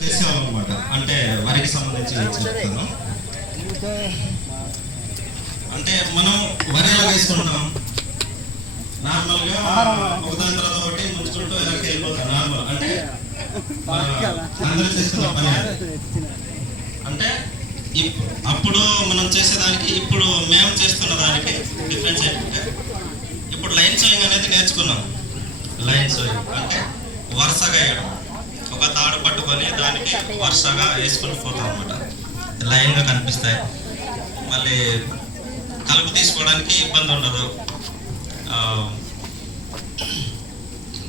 చేసేవాళ్ళనమాట. అంటే వరికి సంబంధించి చెప్తాను. అంటే మనం వరి ఎలా వేసుకుంటాం, నార్మల్గా ఒకదాని తర్వాత ఒకటి ముంచుకుంటూ వెనక్కి వెళ్ళిపోతాం. నార్మల్ అంటే అందరూ చేస్తున్న పని. అంటే అప్పుడు మనం చేసేదానికి ఇప్పుడు మేము చేస్తున్న దానికి డిఫరెన్స్ ఏంటంటే, ఇప్పుడు లైన్ సోయింగ్ అనేది నేర్చుకున్నాం. లైన్ సోయింగ్ అంటే వరుసగా వేయడం, ఒక తాడు పట్టుకొని దానికి వరుసగా వేసుకుని పోతాం అనమాట. లైన్గా కనిపిస్తాయి. మళ్ళీ కలుపు తీసుకోవడానికి ఇబ్బంది ఉండదు.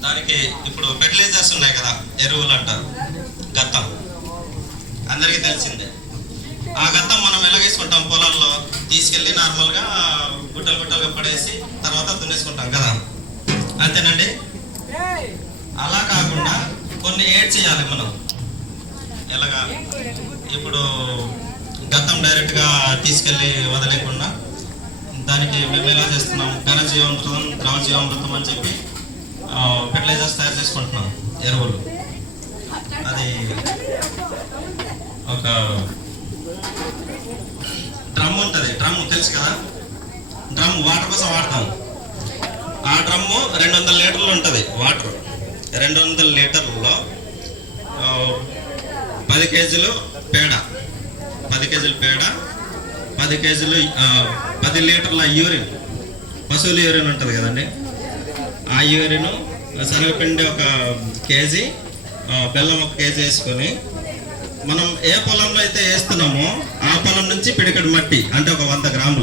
దానికి ఇప్పుడు ఫెర్టిలైజర్స్ ఉన్నాయి కదా, ఎరువులు అంటారు, గత్తం అందరికీ తెలిసిందే. ఆ గత్తం మనం ఎలాగేసుకుంటాం, పొలాల్లో తీసుకెళ్ళి నార్మల్గా గుట్టలు గుట్టలుగా పడేసి తర్వాత దున్నేసుకుంటాం కదా, అంతేనండి. అలా కాకుండా కొన్ని యాడ్ చేయాలి మనం. ఎలాగా, ఇప్పుడు గతం డైరెక్ట్గా తీసుకెళ్ళి వదిలేకుండా దానికి మేము ఎలా చేస్తున్నాం, ఘనజీవామృతం, ద్రవజీవామృతం అని చెప్పి ఫెర్టిలైజర్స్ తయారు చేసుకుంటున్నాం, ఎరువులు. అది ఒక డ్రమ్ ఉంటుంది, డ్రమ్ తెలుసు కదా, డ్రమ్ వాటర్ కోసం వాడతాం. ఆ డ్రమ్ము 200 లీటర్లు ఉంటుంది వాటర్. 200 లీటర్లలో 10 కేజీలు పేడ, 10 కేజీలు పేడ, 10 కేజీలు 10 లీటర్ల యూరిన్, పశువుల యూరిన్ ఉంటుంది కదండి, ఆ యూరిన్, శనగపిండి 1 కేజీ, బెల్లం 1 కేజీ వేసుకొని మనం ఏ పొలంలో అయితే వేస్తున్నామో ఆ పొలం నుంచి పిడికడి మట్టి అంటే ఒక 100 గ్రాములు